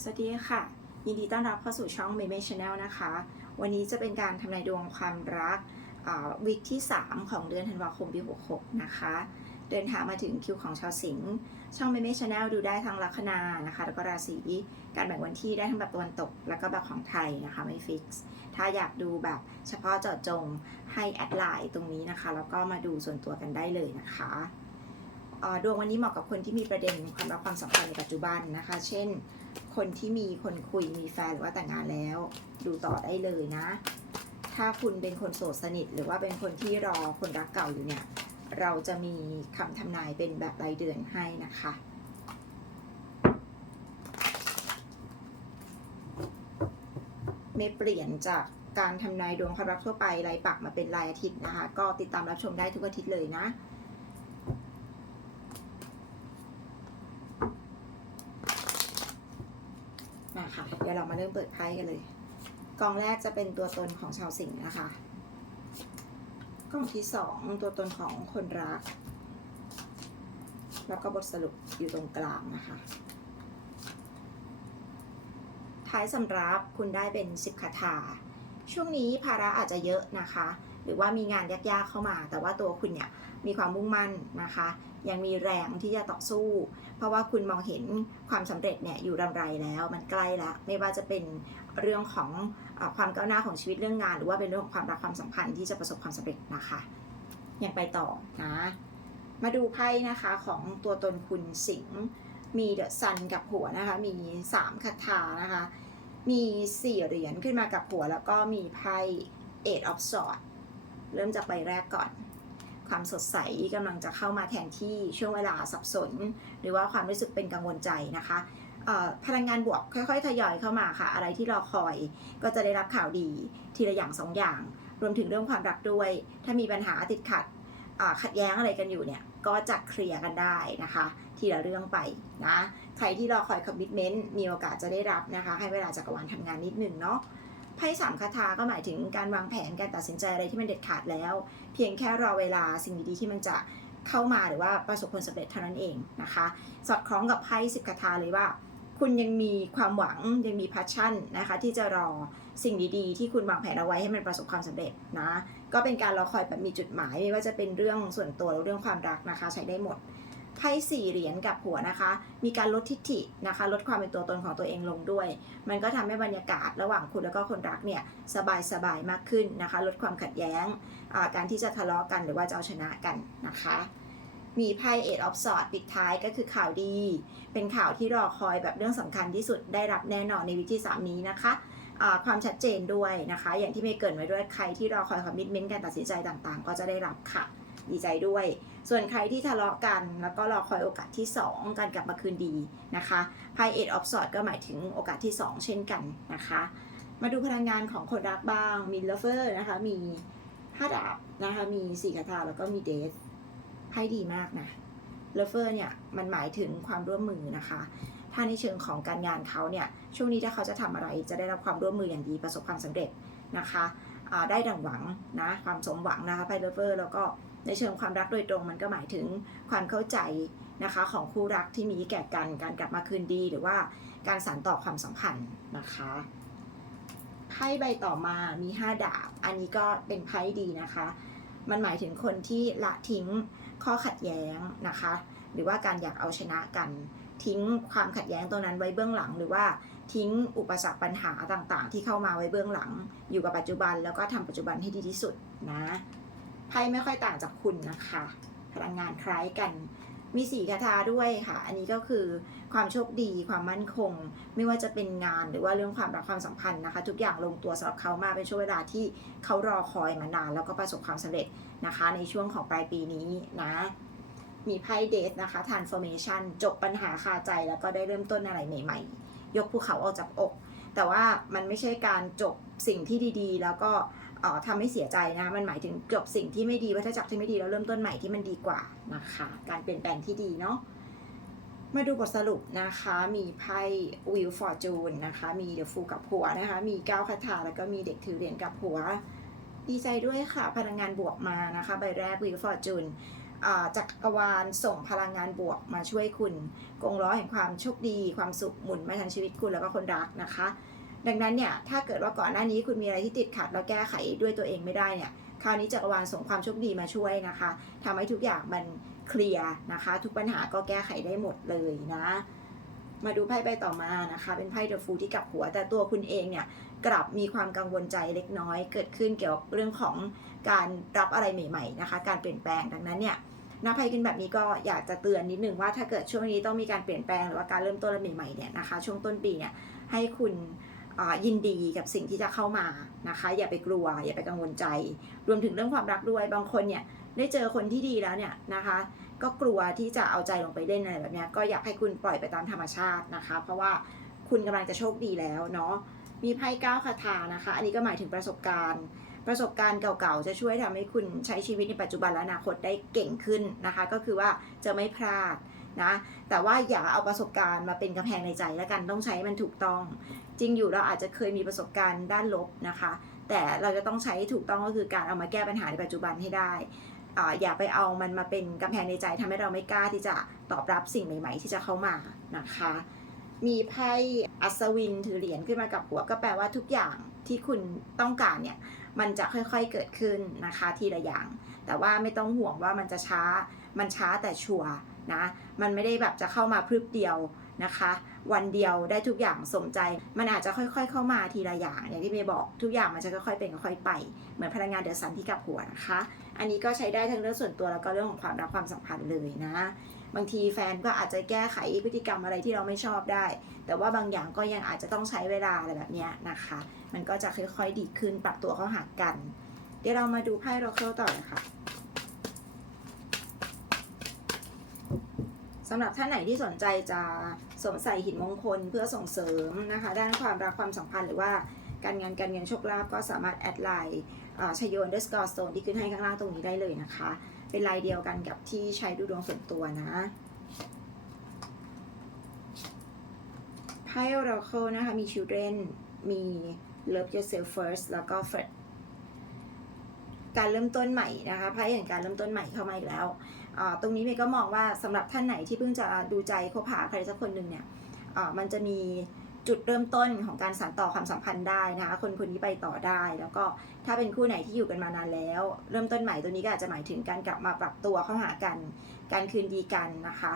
สวัสดีค่ะ ยินดีต้อนรับเข้าสู่ช่อง m e m e Channel นะคะ วันนี้จะเป็นการทำนายดวงความรักวิกที่ 3 ของเดือนธันวาคมปี 66 นะคะ เดินทางมาถึงคิวของชาวสิงห์ช่อง m e m e Channel ดูได้ทั้งลัคนานะคะ แล้วก็ราศีการแบ่งวันที่ได้ทั้งแบบตะวันตก แล้วก็แบบของไทยนะคะไม่ฟิกซ์ถ้าอยากดูแบบเฉพาะเจาะจงให้แอดไลน์ตรงนี้นะคะแล้วก็มาดูส่วนตัวกันได้เลยนะคะดวงวันนี้เหมาะกับคนที่มีประเด็นความรักความสัมพันธ์ในปัจจุบันนะคะ เช่น คนที่มีคนคุยมีแฟนหรือว่าแต่งงานแล้ว ดูต่อได้เลยนะ ถ้าคุณเป็นคนโสดสนิท หรือว่าเป็นคนที่รอคนรักเก่าอยู่เนี่ย เราจะมีคำทำนายเป็นแบบรายเดือนให้นะคะไม่เปลี่ยนจากการทำนายดวงความรักทั่วไปรายปักมาเป็นรายอาทิตย์นะคะ ก็ติดตามรับชมได้ทุกอาทิตย์เลยนะ ค่ะเดี๋ยวเรามาเริ่มเปิดไพ่กันเลย กองแรกจะเป็นตัวตนของชาวสิงห์นะคะกองที่สองตัวตนของคนรัก แล้วก็บทสรุปอยู่ตรงกลางนะคะท้ายสำรับคุณได้เป็นสิบคาถา ช่วงนี้ภาระอาจจะเยอะนะคะ หรือว่ามีงานยากๆเข้ามา แต่ว่าตัวคุณเนี่ยมีความมุ่งมั่นนะคะ ยังมีแรงที่จะต่อสู้ เพราะว่าคุณมองเห็นความสำเร็จเนี่ยอยู่รำไรแล้วมันใกล้แล้วไม่ว่าจะเป็นเรื่องของอความก้าวหน้าของชีวิตเรื่องงาน หรือว่าเป็นเรื่องของความรักความสัมพันธ์ที่จะประสบความสำเร็จนะคะยังไปต่อนะมาดูไพ่นะคะของตัวตนคุณสิงห์มีเดอะซันกับหัวนะคะ มี3คาถานะคะ มีสี่เหรียญขึ้นมากับหัว แล้วก็มีไพ่ Eight of Swords เริ่มจากใบแรกก่อน ความสดใสกำลังจะเข้ามาแทนที่ช่วงเวลาสับสน หรือว่าความรู้สึกเป็นกังวลใจนะคะพลังงานบวกค่อยๆ ทยอยเข้ามาค่ะ อะไรที่รอคอยก็จะได้รับข่าวดีทีละอย่างสองอย่าง รวมถึงเรื่องความรักด้วย ถ้ามีปัญหาติดขัดขัดแย้งอะไรกันอยู่เนี่ย ก็จะเคลียร์กันได้นะคะ ทีละเรื่องไปนะ ใครที่รอคอยคอมมิชเมนต์มีโอกาสจะได้รับนะคะ ให้เวลาจักรวาลทำงานนิดนึงเนาะ ไพ่สามคาถาก็หมายถึงการวางแผนการตัดสินใจอะไรที่มันเด็ดขาดแล้ว เพียงแค่รอเวลาสิ่งดีๆที่มันจะเข้ามาหรือว่าประสบผลสำเร็จเท่านั้นเองนะคะ สอดคล้องกับไพ่สิบคาถาเลยว่า คุณยังมีความหวังยังมีพัชชั่นนะคะที่จะรอสิ่งดีๆ ที่คุณวางแผนเอาไว้ให้มันประสบความสำเร็จนะก็เป็นการรอคอยแบบมีจุดหมายไม่ว่าจะเป็นเรื่องส่วนตัวหรือเรื่องความรักนะคะใช้ได้หมด ไพ่สี่เหรียญกับหัวนะคะ มีการลดทิฐินะคะ ลดความเป็นตัวตนของตัวเองลงด้วย มันก็ทำให้บรรยากาศระหว่างคุณแล้วก็คนรักเนี่ยสบายสบายมากขึ้นนะคะ ลดความขัดแย้ง การที่จะทะเลาะกันหรือว่าจะเอาชนะกันนะคะมีไพ่เอ็ดออฟสอดปิดท้ายก็คือข่าวดี เป็นข่าวที่รอคอยแบบเรื่องสำคัญที่สุดได้รับแน่นอนในวิธีสามนี้นะคะ ความชัดเจนด้วยนะคะ อย่างที่เมย์เกินไว้ด้วยใครที่รอคอยคอมมิชเมนต์การตัดสินใจต่างๆ ก็จะได้รับค่ะ ดีใจด้วย ส่วนใครที่ทะเลาะกัน แล้วก็รอคอยโอกาสที่ 2 การกลับมาคืนดีนะคะไพ่เอ็ดออฟสอดก็หมายถึงโอกาสที่ 2 เช่นกันนะคะ มาดูพลังงานของคนรักบ้างมีเลเฟอร์นะคะมี5ดาบนะคะมี4คาถาแล้วก็มีเดทไพ่ดีมากนะเลเฟอร์เนี่ยมันหมายถึงความร่วมมือนะคะถ้าในเชิงของการงานเขาเนี่ยช่วงนี้ถ้าเขาจะทำอะไรจะได้รับความร่วมมืออย่างดีประสบความสำเร็จนะคะได้ดังหวังนะความสมหวังนะคะไพ่เลเฟอร์แล้วก็ ในเชิงความรักโดยตรงมันก็หมายถึงความเข้าใจนะคะของคู่รักที่มีแก่กันการกลับมาคืนดีหรือว่าการสานต่อความสัมพันธ์นะคะไพ่ใบต่อมามี 5 ดาบ อันนี้ก็เป็นไพ่ดีนะคะ มันหมายถึงคนที่ละทิ้งข้อขัดแย้งนะคะ หรือว่าการอยากเอาชนะกัน ทิ้งความขัดแย้งตรงนั้นไว้เบื้องหลัง หรือว่าทิ้งอุปสรรคปัญหาต่างๆ ที่เข้ามาไว้เบื้องหลัง อยู่กับปัจจุบันแล้วก็ทำปัจจุบันให้ดีที่สุดนะ พ่ไม่ค่อยต่างจากคุณนะคะ พลังงานคล้ายกัน มีสีคาถาด้วยค่ะ อันนี้ก็คือความโชคดีความมั่นคง ไม่ว่าจะเป็นงานหรือว่าเรื่องความรักความสัมพันธ์นะคะ ทุกอย่างลงตัวสำหรับเขามาเป็นช่วงเวลาที่เขารอคอยมานาน แล้วก็ประสบความสำเร็จนะคะ ในช่วงของปลายปีนี้นะมีไพ่เดทนะคะ transformation จบปัญหาคาใจแล้วก็ได้เริ่มต้นอะไรใหม่ ๆ ยกภูเขาออกจากอก แต่ว่ามันไม่ใช่การจบสิ่งที่ดีๆ แล้วก็ ทำให้เสียใจนะคะมันหมายถึงจบสิ่งที่ไม่ดีวัฏจักรที่ไม่ดีแล้วเริ่มต้นใหม่ที่มันดีกว่านะคะ การเปลี่ยนแปลงที่ดีเนาะมาดูบทสรุปนะคะ มีไพ่วิวฟอร์จูนนะคะ มีเดอะฟูกับหัวนะคะ มีก้าวคาถาแล้วก็มีเด็กถือเหรียญกับหัว ดีใจด้วยค่ะพลังงานบวกมานะคะ ใบแรกวิวฟอร์จูนอ่าจักรวาลส่งพลังงานบวกมาช่วยคุณ กงล้อแห่งความโชคดี ความสุขหมุนมาทางชีวิตคุณแล้วก็คนรักนะคะ ดังนั้นเนี่ยถ้าเกิดว่าก่อนหน้านี้คุณมีอะไรที่ติดขัดแล้วแก้ไขด้วยตัวเองไม่ได้เนี่ยคราวนี้จักรวาลส่งความโชคดีมาช่วยนะคะทำให้ทุกอย่างมันเคลียร์นะคะ ทุกปัญหาก็แก้ไขได้หมดเลยนะ มาดูไพ่ใบต่อมานะคะ เป็นไพ่เดอะฟูที่กลับหัว แต่ตัวคุณเองเนี่ยกลับมีความกังวลใจเล็กน้อย เกิดขึ้นเกี่ยวกับเรื่องของการรับอะไรใหม่ ๆ นะคะ การเปลี่ยนแปลงดังนั้นเนี่ยหน้าไพ่ขึ้นแบบนี้ก็อยากจะเตือนนิดนึงว่าถ้าเกิดช่วงนี้ต้องมีการเปลี่ยนแปลงหรือว่าการเริ่มต้นอะไรใหม่ๆเนี่ยนะคะ ช่วงต้นปีเนี่ยให้คุณ ยินดีกับสิ่งที่จะเข้ามานะคะ อย่าไปกลัว อย่าไปกังวลใจ รวมถึงเรื่องความรักด้วยบางคนเนี่ยได้เจอคนที่ดีแล้วเนี่ยนะคะ ก็กลัวที่จะเอาใจลงไปเล่นอะไรแบบนี้ก็อยากให้คุณปล่อยไปตามธรรมชาตินะคะ เพราะว่าคุณกำลังจะโชคดีแล้วเนาะมีไพ่ก้าคาถานะคะ อันนี้ก็หมายถึงประสบการณ์ ประสบการณ์เก่าๆ จะช่วยทำให้คุณใช้ชีวิตในปัจจุบันและอนาคตได้เก่งขึ้นนะคะ ก็คือว่าจะไม่พลาด นะ แต่ว่าอย่าเอาประสบการณ์มาเป็นกำแพงในใจแล้วกันต้องใช้มันถูกต้อง จริงอยู่เราอาจจะเคยมีประสบการณ์ด้านลบนะคะ แต่เราจะต้องใช้ถูกต้องก็คือการเอามาแก้ปัญหาในปัจจุบันให้ได้อ่าอย่าไปเอามันมาเป็นกำแพงในใจทำให้เราไม่กล้าที่จะตอบรับสิ่งใหม่ ๆ ที่จะเข้ามานะคะ มีไพ่อัศวินถือเหรียญขึ้นมากับหัวก็แปลว่าทุกอย่างที่คุณต้องการเนี่ยมันจะค่อยๆเกิดขึ้นนะคะทีละอย่าง แต่ว่าไม่ต้องห่วงว่ามันจะช้ามันช้าแต่ชัวร์ นะ มันไม่ได้แบบจะเข้ามาพรึบเดียวนะคะ วันเดียวได้ทุกอย่างสมใจ มันอาจจะค่อย ๆ เข้ามาทีละอย่างอย่างที่เมย์บอกทุกอย่างมันจะค่อยๆเป็นค่อยๆไป เหมือนพลังงานเดือดสันที่กับหัวนะคะ อันนี้ก็ใช้ได้ทั้งเรื่องส่วนตัวแล้วก็เรื่องของความรักความสัมพันธ์เลยนะ บางทีแฟนก็อาจจะแก้ไขพฤติกรรมอะไรที่เราไม่ชอบได้ แต่ว่าบางอย่างก็ยังอาจจะต้องใช้เวลาอะไรแบบนี้นะคะ มันก็จะค่อยๆดีขึ้นปรับตัวเข้าหากัน เดี๋ยวเรามาดูไพ่โรเคิลต่อเลยค่ะำหรับท่านไหนที่สนใจจะสวมใส่หินมงคลเพื่อส่งเสริมนะคะ ด้านความรักความสัมพันธ์หรือว่าการงานการเงินโชคลาภก็สามารถแอดไลน์ชโยนเดสกอร์สโตนที่ขึ้นให้ข้างล่างตรงนี้ได้เลยนะคะ เป็นลายเดียวกันกับที่ใช้ดูดวงส่วนตัวนะไพ่ Oracle นะคะ มี Children มี Love Yourself First แล้วก็ Fred การเริ่มต้นใหม่นะคะไพ่แห่งการเริ่มต้นใหม่เข้ามาอีกแล้ว ตรงนี้เมย์ก็มองว่าสำหรับท่านไหนที่เพิ่งจะดูใจคบหาใครสักคนหนึ่งเนี่ยมันจะมีจุดเริ่มต้นของการสานต่อความสัมพันธ์ได้นะคะคนคนนี้ไปต่อได้ แล้วก็ถ้าเป็นคู่ไหนที่อยู่กันมานานแล้ว เริ่มต้นใหม่ตัวนี้ก็อาจจะหมายถึงการกลับมาปรับตัวเข้าหากัน การคืนดีกันนะคะ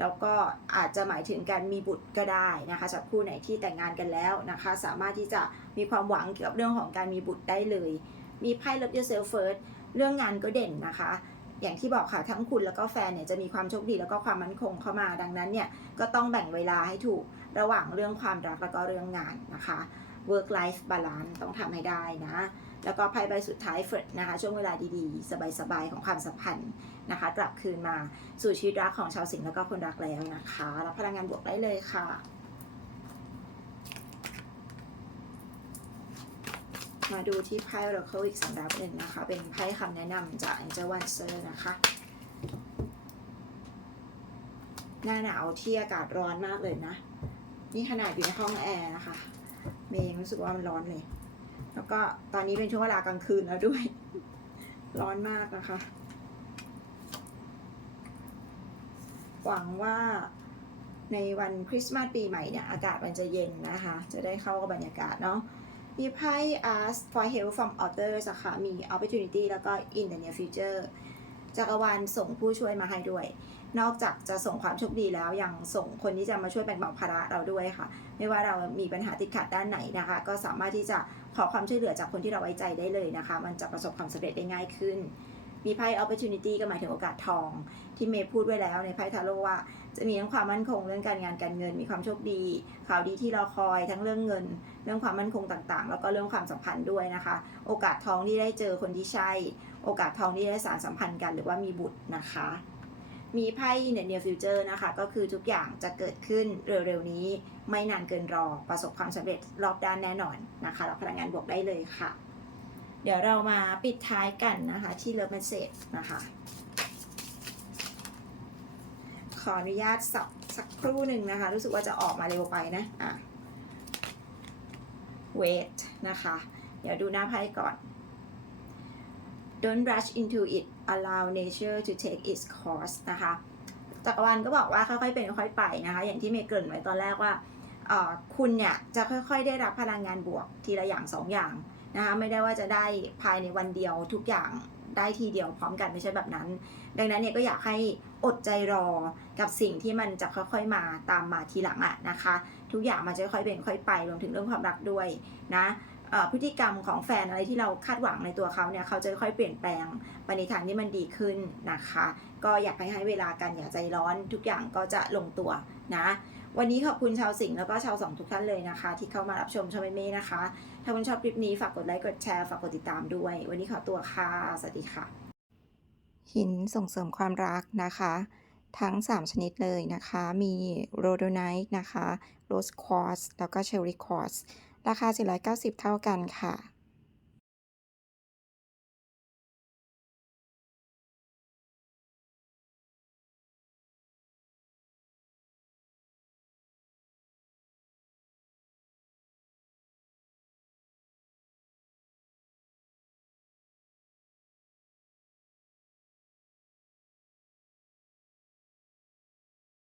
แล้วก็อาจจะหมายถึงการมีบุตรก็ได้นะคะสำหรับคู่ไหนที่แต่งงานกันแล้วนะคะ สามารถที่จะมีความหวังเกี่ยวกับเรื่องของการมีบุตรได้เลย มีไพ่ Love Yourself First เรื่องงานก็เด่นนะคะ อย่างที่บอกค่ะทั้งคุณแล้วก็แฟนเนี่ยจะมีความโชคดีแล้วก็ความมั่นคงเข้ามาดังนั้นเนี่ยก็ต้องแบ่งเวลาให้ถูกระหว่างเรื่องความรักแล้วก็เรื่องงานนะคะ work life balance ต้องทำให้ได้นะ แล้วก็ไพ่ใบสุดท้ายเฟิร์นะคะ ช่วงเวลาดีๆ สบายๆ ของความสัมพันธ์นะคะ กลับคืนมาสู่ชีวิตรักของชาวสิงห์แล้วก็คนรักแล้วนะคะ รับพลังงานบวกได้เลยค่ะ มาดูที่ไพ่ Oracle อีกสำรับหนึ่งนะคะ เป็นไพ่คำแนะนำจาก Angel o n c e r นะคะ หน้าหนาวที่อากาศร้อนมากเลยนะ นี่ขนาดอยู่ในห้องแอร์นะคะ เมย์รู้สึกว่ามันร้อนเลย แล้วก็ตอนนี้เป็นช่วงเวลากลางคืนแล้วด้วย ร้อนมากนะคะ หวังว่าในวันคริสต์มาสปีใหม่เนี่ย อากาศมันจะเย็นนะคะ จะได้เข้ากับบรรยากาศเนาะ มีไพ่ ask for help from others อะค่ะมี opportunity แล้วก็ in the near future จักรวาลส่งผู้ช่วยมาให้ด้วย นอกจากจะส่งความโชคดีแล้วยังส่งคนที่จะมาช่วยแบ่งเบาภาระเราด้วยค่ะ ไม่ว่าเรามีปัญหาติดขัดด้านไหนนะคะ ก็สามารถที่จะขอความช่วยเหลือจากคนที่เราไว้ใจได้เลยนะคะ มันจะประสบความสำเร็จได้ง่ายขึ้น มีไพ่ opportunity ก็หมายถึงโอกาสทอง ที่เมย์พูดไว้แล้วในไพ่ทาโร่ว่า จะมีทั้งความมั่นคงเรื่องการงานการเงิน มีความโชคดี ข่าวดีที่เรอคอยทั้งเรื่องเงิน เรื่องความมั่นคงต่างๆ แล้วก็เรื่องความสัมพันธ์ด้วยนะคะ โอกาสทองที่ได้เจอคนที่ใช่ โอกาสทองที่ได้สารสัมพันธ์กันหรือว่ามีบุตรนะคะ มีไพ่ in the near future นะคะ ก็คือทุกอย่างจะเกิดขึ้นเร็วๆนี้ ไม่นานเกินรอประสบความสำเร็จรอบด้านแน่นอนนะคะรับพลังงานบวกได้เลยค่ะ เดี๋ยวเรามาปิดท้ายกันนะคะที่ Love Message นะคะ ออนุญาตสักสักครู่หนึ่งนะคะ รู้สึกว่าจะออกมาเร็วไปนะอะ wait นะคะ เดี๋ยวดูหน้าไพ่ก่อน don't rush into it allow nature to take its course นะคะจักรวาลก็บอกว่าค่อยๆเป็นค่อยๆไปนะคะ อย่างที่เมย์เกริ่นไว้ตอนแรกว่าคุณเนี่ยจะค่อยๆได้รับพลังงานบวกทีละอย่างสองอย่างนะคะ ไม่ได้ว่าจะได้ภายในวันเดียวทุกอย่าง ได้ทีเดียวพร้อมกันไม่ใช่แบบนั้น ดังนั้นเนี่ยก็อยากให้อดใจรอกับสิ่งที่มันจะค่อยๆมาตามมาทีหลังอะนะคะ ทุกอย่างมันจะค่อยเป็นค่อยไปรวมถึงเรื่องความรักด้วยนะพฤติกรรมของแฟนอะไรที่เราคาดหวังในตัวเขาเนี่ยเขาจะค่อยเปลี่ยนแปลงไปในทางที่มันดีขึ้นนะคะ ก็อยากให้ให้เวลากันอย่าใจร้อนทุกอย่างก็จะลงตัวนะ วันนี้ขอบคุณชาวสิงห์แล้วก็ชาวสองทุกท่านเลยนะคะ ที่เข้ามารับชมชมเมย์นะคะ ถ้าคุณชอบคลิปนี้ฝากกดไลค์กดแชร์ฝากกดติดตามด้วย วันนี้ขอตัวค่ะ สวัสดีค่ะ หินส่งเสริมความรักนะคะ ทั้ง 3 ชนิดเลยนะคะ มีโรโดไนท์นะคะโรสควอสแล้วก็เชอริควอสราคา 490 เท่ากันค่ะ